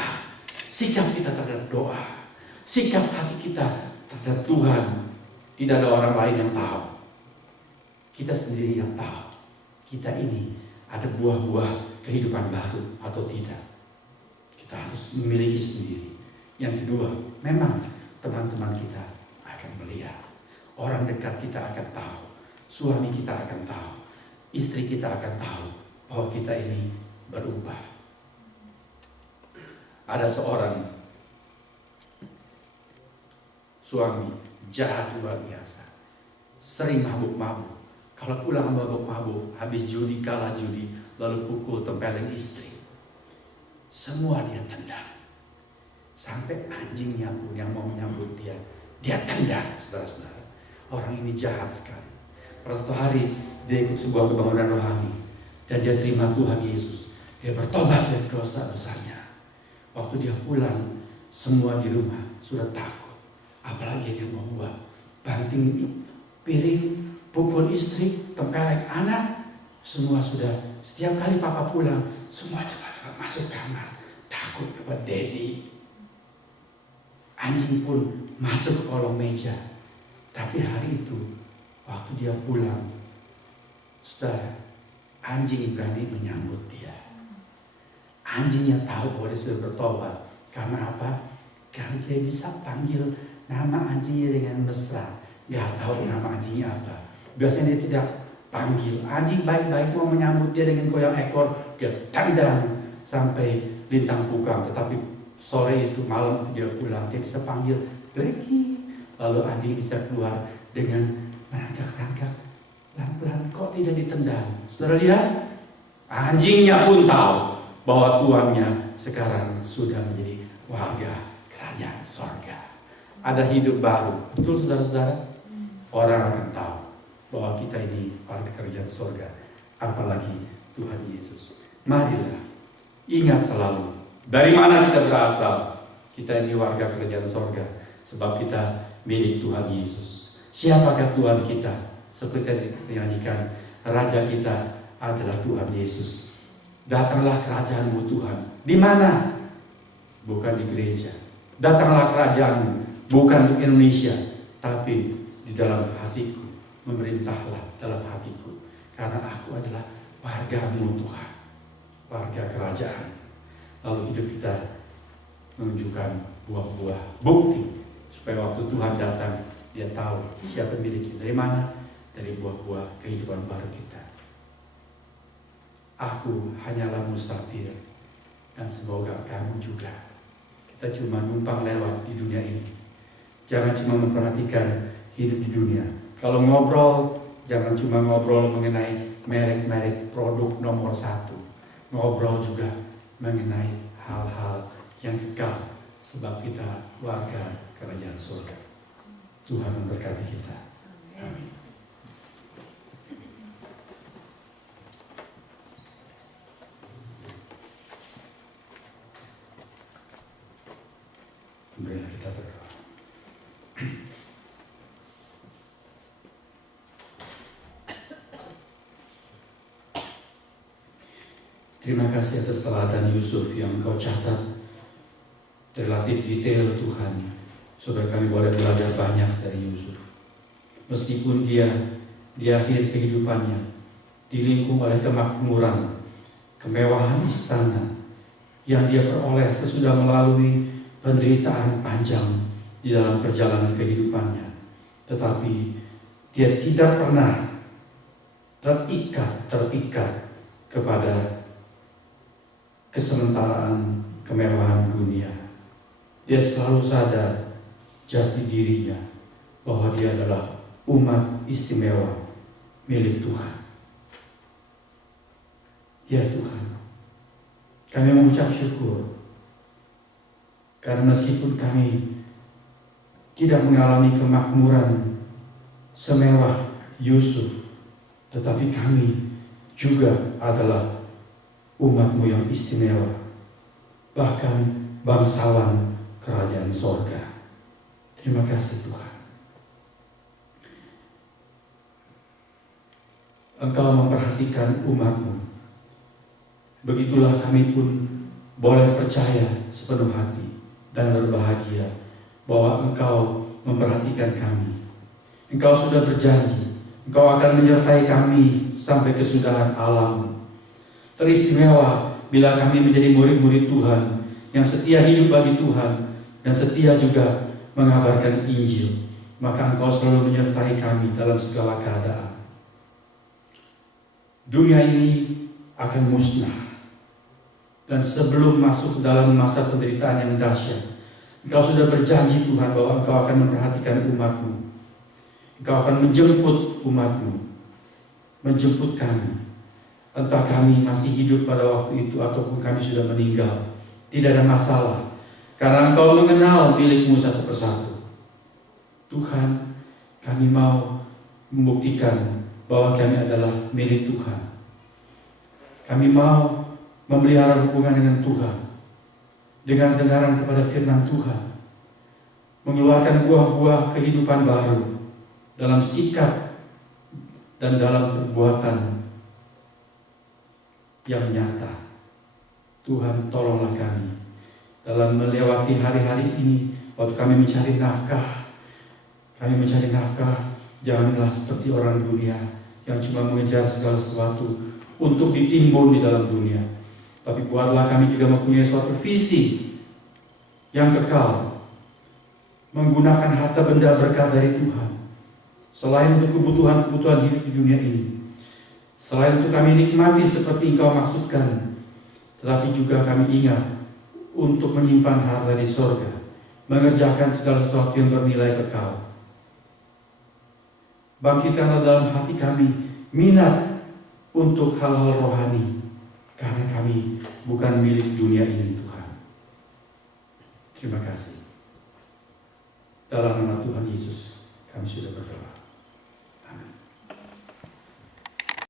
kita, sikap kita terhadap doa, sikap hati kita terhadap Tuhan. Tidak ada orang lain yang tahu. Kita sendiri yang tahu. Kita ini ada buah-buah kehidupan baru atau tidak. Kita harus memiliki sendiri. Yang kedua, memang teman-teman kita akan melihat. Orang dekat kita akan tahu. Suami kita akan tahu. Istri kita akan tahu bahwa kita ini berubah. Ada seorang suami jahat luar biasa, sering mabuk-mabuk. Kalau pulang mabuk-mabuk, habis judi, kalah judi, lalu pukul, tempelin istri. Semua dia tendang. Sampai anjingnya pun yang mau menyambut dia tendang, saudara-saudara. Orang ini jahat sekali. Pada suatu hari dia ikut sebuah kebangunan rohani dan dia terima Tuhan Yesus. Dia bertobat dari dosa-dosanya. Waktu dia pulang, semua di rumah sudah takut. Apalagi dia mau buat banting piring, pukul istri, tempeleng anak. Semua sudah, setiap kali papa pulang, semua cepat-cepat masuk kamar. Takut kepada Dedi. Anjing pun masuk ke kolong meja. Tapi hari itu, waktu dia pulang, saudara, anjing berani menyambut dia. Anjingnya tahu bahwa dia sudah bertobat. Karena apa? Karena dia bisa panggil nama anjingnya dengan mesra. Gak tahu nama anjingnya apa. Biasanya dia tidak panggil. Anjing baik-baik mau menyambut dia dengan goyang ekor, dia tendang sampai lintang punggang. Tetapi sore itu, malam itu dia pulang, dia bisa panggil lagi. Lalu anjing bisa keluar dengan merangkak-rangkak pelan-pelan. Kok tidak ditendang? Saudara lihat, anjingnya pun tahu bahwa tuannya sekarang sudah menjadi warga kerajaan sorga. Ada hidup baru. Betul saudara-saudara? Orang akan tahu bahwa kita ini warga kerajaan sorga. Apalagi Tuhan Yesus. Marilah ingat selalu dari mana kita berasal. Kita ini warga kerajaan sorga sebab kita milik Tuhan Yesus. Siapakah Tuhan kita? Seperti yang dinyanyikan, Raja kita adalah Tuhan Yesus. Datanglah kerajaanmu Tuhan. Di mana? Bukan di gereja. Datanglah kerajaanmu, bukan di Indonesia, tapi di dalam hatiku. Memerintahlah dalam hatiku. Karena aku adalah wargamu Tuhan. Warga kerajaan. Lalu hidup kita menunjukkan buah-buah bukti. Supaya waktu Tuhan datang, dia tahu siapa miliknya. Dari mana? Dari buah-buah kehidupan baru kita. Aku hanyalah musafir, dan semoga kamu juga. Kita cuma numpang lewat di dunia ini. Jangan cuma memperhatikan hidup di dunia. Kalau ngobrol, jangan cuma ngobrol mengenai merek-merek produk nomor 1. Ngobrol juga mengenai hal-hal yang kekal. Sebab kita warga kerajaan surga. Tuhan memberkati kita. Amin. Marilah kita berdoa. Terima kasih atas teladan Yusuf yang Engkau catat relatif detail Tuhan, supaya kami boleh belajar banyak dari Yusuf. Meskipun dia di akhir kehidupannya dilingkung oleh kemakmuran, kemewahan istana yang dia peroleh sesudah melalui penderitaan panjang di dalam perjalanan kehidupannya, tetapi dia tidak pernah terpikat kepada kesementaraan kemewahan dunia. Dia selalu sadar jati dirinya bahwa dia adalah umat istimewa milik Tuhan. Ya Tuhan, kami mengucap syukur karena meskipun kami tidak mengalami kemakmuran semewah Yusuf, tetapi kami juga adalah umat-Mu yang istimewa, bahkan bangsawan kerajaan sorga. Terima kasih Tuhan. Engkau memperhatikan umat-Mu. Begitulah kami pun boleh percaya sepenuh hati dan berbahagia bahwa Engkau memperhatikan kami. Engkau sudah berjanji, Engkau akan menyertai kami sampai kesudahan alam. Teristimewa bila kami menjadi murid-murid Tuhan yang setia hidup bagi Tuhan dan setia juga mengabarkan Injil, maka Engkau selalu menyertai kami dalam segala keadaan. Dunia ini akan musnah, dan sebelum masuk dalam masa penderitaan yang dahsyat, Engkau sudah berjanji Tuhan bahwa Engkau akan memperhatikan umat-Mu. Engkau akan menjemput umat-Mu, menjemput kami. Entah kami masih hidup pada waktu itu ataupun kami sudah meninggal, tidak ada masalah, karena Engkau mengenal milik-Mu satu persatu. Tuhan, kami mau membuktikan bahwa kami adalah milik Tuhan. Kami mau memelihara hubungan dengan Tuhan, dengan kedengaran kepada firman Tuhan, mengeluarkan buah-buah kehidupan baru dalam sikap dan dalam perbuatan yang nyata. Tuhan, tolonglah kami dalam melewati hari-hari ini. Waktu kami mencari nafkah, janganlah seperti orang dunia yang cuma mengejar segala sesuatu untuk ditimbun di dalam dunia. Tapi buatlah kami juga mempunyai suatu visi yang kekal, menggunakan harta benda berkat dari Tuhan, selain untuk kebutuhan-kebutuhan hidup di dunia ini, selain untuk kami nikmati seperti Engkau maksudkan, tetapi juga kami ingat untuk menyimpan harta di sorga, mengerjakan segala sesuatu yang bernilai kekal. Bangkitkanlah dalam hati kami minat untuk hal-hal rohani, karena kami bukan milik dunia ini, Tuhan. Terima kasih. Dalam nama Tuhan Yesus kami sudah berdoa. Amin.